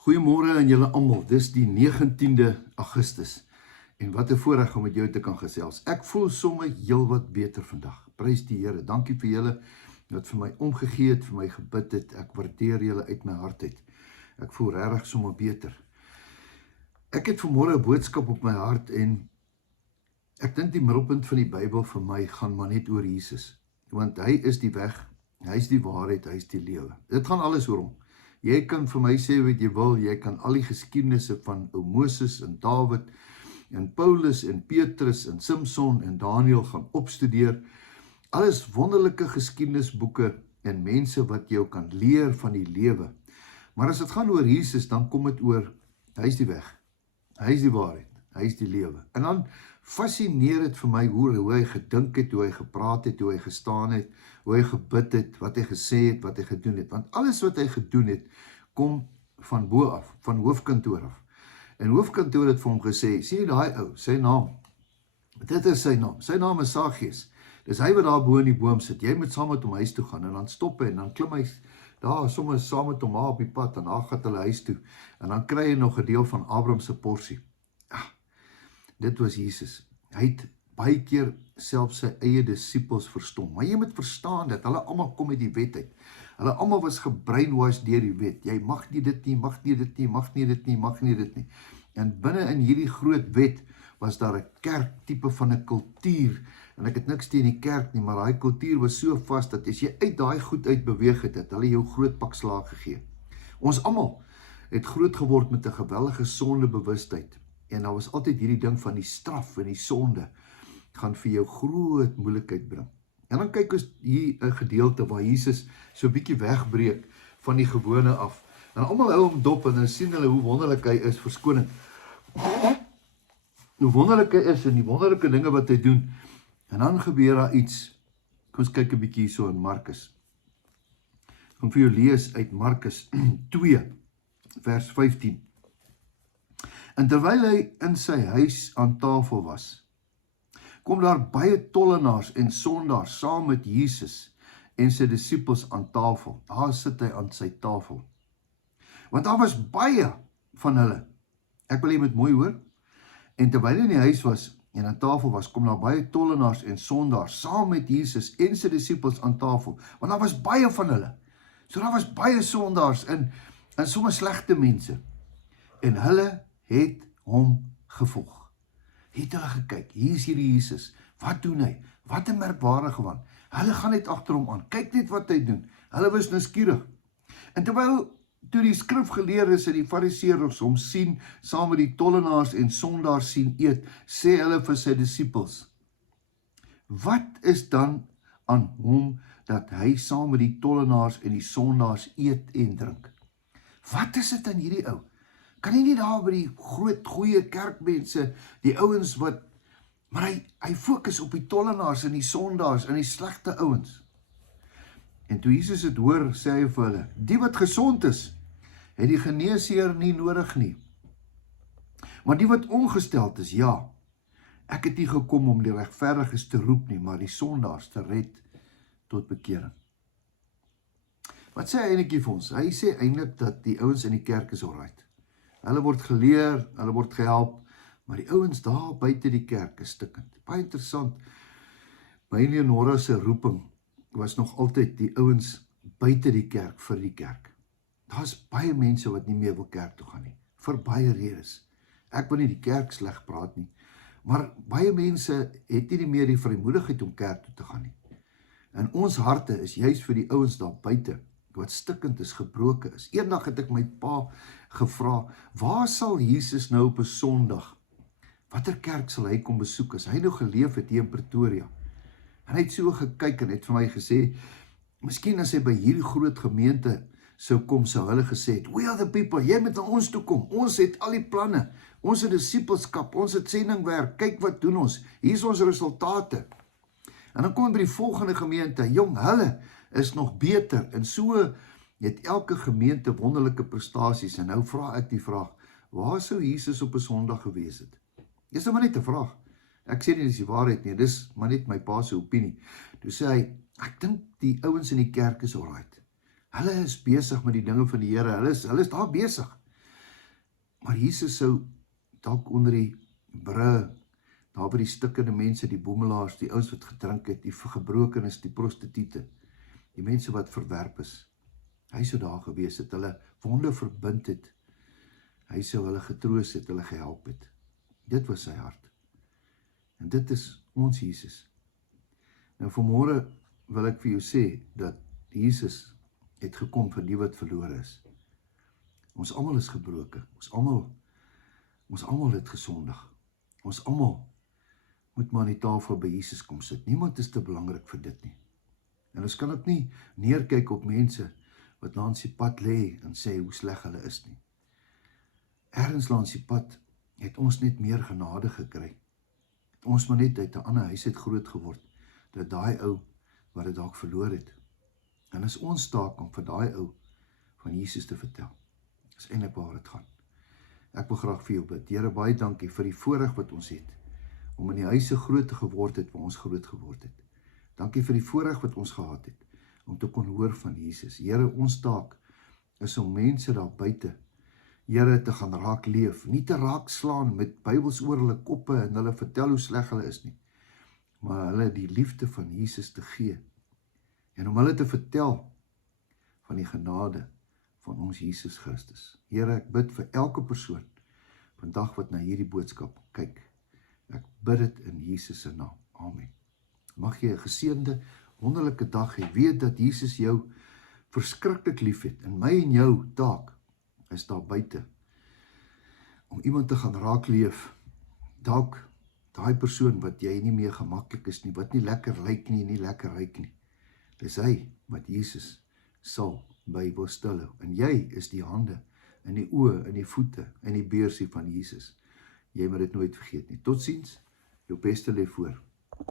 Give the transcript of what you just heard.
Goeiemôre aan julle almal. Dis die 19de Augustus. En wat 'n voorreg om met jou te kan gesels. Ek voel sommer heel wat beter vandag. Prys die Here. Dankie vir julle wat vir my omgegee het, vir my gebid het. Ek waardeer julle uit my hart uit. Ek voel regtig sommer beter. Ek het vanmôre 'n boodskap op my hart en ek dink die middelpunt van die Bybel vir my gaan maar net oor Jesus. Want hy is die weg, hy is die waarheid, hy is die lewe. Dit gaan alles oor hom. Jy kan vir my sê wat jy wil, jy kan al die geskiedenisse van Moses en Dawid en Paulus en Petrus en Samson en Daniel gaan opstudeer. Alles wonderlike geskiedenisboeke en mense wat jou kan leer van die lewe. Maar as dit gaan oor Jesus, dan kom dit oor, hy is die weg, hy is die waarheid, hy is die lewe. En dan fascineer dit vir my hoe hy gedink het, hoe hy gepraat het, hoe hy gestaan het, hoe hy gebid het, wat hy gesê het, wat hy gedoen het. Want alles wat hy gedoen het, kom van bo af, van hoofkantoor af. En hoofkantoor het vir hom gesê, sien jy daai ou, sy naam, dit is sy naam is Sagius. Dis hy wat daar bo in die boom sit, jy moet saam met hom huis toe gaan, en dan stop hy, en dan klim hy daar soms saam met hom op die pad, en dan gaan hulle huis toe, en dan kry hy nog 'n deel van Abraham se porsie. Dit was Jesus. Hy het baie keer self sy eie disippels verstom. Maar jy moet verstaan dat hulle almal kom uit die wet uit. Hulle almal was gebrainwashed deur die wet. Jy mag nie dit nie, mag nie dit nie, mag nie dit nie, mag nie dit nie. En binne in hierdie groot wet was daar 'n kerk tipe van 'n kultuur. En ek het niks teen die kerk nie, maar daai kultuur was so vas dat as jy uit daai goed uit beweeg het, het hulle jou groot pak slaag gegee. Ons almal het groot geword met 'n geweldige sondebewustheid. En daar was altyd hierdie ding van die straf en die sonde gaan vir jou groot moeilikheid bring. En dan kyk ons hier 'n gedeelte waar Jesus so 'n bietjie wegbreek van die gewone af. En almal hou hom dop en dan sien hulle hoe wonderlik hy is, verskoning. Hoe wonderlik hy is en die wonderlike dinge wat hy doen. En dan gebeur daar iets. Kom ons kyk 'n bietjie hierso in Markus. Ek gaan vir jou lees uit Markus 2 vers 15. En terwyl hy in sy huis aan tafel was, kom daar baie tollenaars en sondaars saam met Jesus en sy disippels aan tafel. Daar sit hy aan sy tafel. Want daar was baie van hulle. Ek wil jy moet mooi hoor. En terwyl hy in die huis was en aan tafel was, kom daar baie tollenaars en sondaars saam met Jesus en sy disippels aan tafel. Want daar was baie van hulle. So daar was baie sondaars en sommige slegte mense. En hulle het hom gevolg. Het hulle gekyk, hier is hierdie Jesus, wat doen hy? Wat 'n merkwaardige man. Hulle gaan net agter hom aan, kyk net wat hy doen. Hulle was nuuskierig. En toe die skrifgeleerdes en die fariseërs hom sien, saam met die tollenaars en sondaars sien eet, sê hulle vir sy disippels, wat is dan aan hom dat hy saam met die tollenaars en die sondaars eet en drink? Wat is dit aan hierdie ou? Kan hy nie daar by die groot, goeie kerkmense, die ouens wat, maar hy fokus op die tollenaars en die sondaars en die slegte ouens. En toe Jesus het hoor, sê hy vir hulle, die wat gesond is, het die geneesheer nie nodig nie. Maar die wat ongesteld is, ja, ek het nie gekom om die regverdiges te roep nie, maar die sondaars te red tot bekering. Wat sê hy eintlik vir ons? Hy sê eintlik dat die ouens in die kerk is alright. Hulle word geleer, hulle word gehelp, maar die ouens daar buite die kerk is stikkend. Baie interessant, my Leonora se roeping was nog altyd die ouens buite die kerk vir die kerk. Daar's baie mense wat nie meer wil kerk toe gaan nie, vir baie redes. Ek wil nie die kerk sleg praat nie, maar baie mense het nie meer die vrymoedigheid om kerk toe te gaan nie. En ons harte is juist vir die ouens daar buite, wat stikkend is, gebroken is. Eendag het ek my pa gevra, waar sal Jesus nou op 'n Sondag, watter kerk sal hy kom besoek, as hy nou geleef het hier in Pretoria? En hy het so gekyk en het vir my gesê, miskien as hy by hierdie groot gemeente sou kom, sou hulle gesê het, we are the people, jy moet na ons toe kom, ons het al die planne, ons het disippelskap, ons het sendingwerk, kyk wat doen ons, hier is ons resultate. En dan kom by die volgende gemeente, jong, hulle is nog beter, en so het elke gemeente wonderlike prestasies, en nou vra ek die vraag, waar sou Jesus op 'n Sondag gewees het? Dis nou maar net 'n vraag, ek sê nie dis die waarheid nie, dis maar net my pa se opinie. Toe sê hy, ek dink die ouens in die kerk is alright, hulle is besig met die dinge van die Here, hulle is daar besig, Maar Jesus sou dalk onder die brug, daar by die stikkende mense, die boemelaars, die ouens wat gedrink het, die gebrokenes, die prostituie, die mense wat verwerp is, hy sou daar gewees het, hulle wonde verbind het, hy sou hulle getroos het, hulle gehelp het. Dit was sy hart. En dit is ons Jesus. Nou vanmôre wil ek vir jou sê, dat Jesus het gekom vir die wat verlore is. Ons almal is gebroken, ons almal het gesondig. Ons almal moet maar aan die tafel by Jesus kom sit. Niemand is te belangrik vir dit nie. En ons kan ook nie neerkyk op mense wat langs die pad lê en sê hoe sleg hulle is nie. Ergens langs die pad het ons net meer genade gekry. Het ons maar net uit 'n ander huis het groot geword, dat daai ou wat dit dalk verloor het. En is ons taak om vir daai ou van Jesus te vertel. Dis eintlik waar dit gaan. Ek wil graag vir jou bid. Here, baie dankie vir die voorreg wat ons het, om in die huise groot geword het, waar ons groot geword het. Dankie vir die voorreg wat ons gehad het, om te kon hoor van Jesus. Here, ons taak is om mense daar buite, Here, te gaan raak leef, nie te raak slaan met Bybels oor hulle koppe en hulle vertel hoe sleg hulle is nie, maar hulle die liefde van Jesus te gee, en om hulle te vertel van die genade van ons Jesus Christus. Here, ek bid vir elke persoon vandag wat na hierdie boodskap kyk. Ek bid dit in Jesus se naam. Amen. Mag jy 'n geseënde, wonderlike dag hê. Weet dat Jesus jou verskriklik lief het. En my en jou taak is daar buite om iemand te gaan raak leef. Dalk daai persoon wat jy nie meer gemaklik is nie, wat nie lekker lyk nie, nie lekker ruik nie. Dis hy wat Jesus sal by wil stilhou. En jy is die hande, en die oë, en die voete, en die beursie van Jesus. Jy moet dit nooit vergeet nie. Totsiens, jou beste lê voor.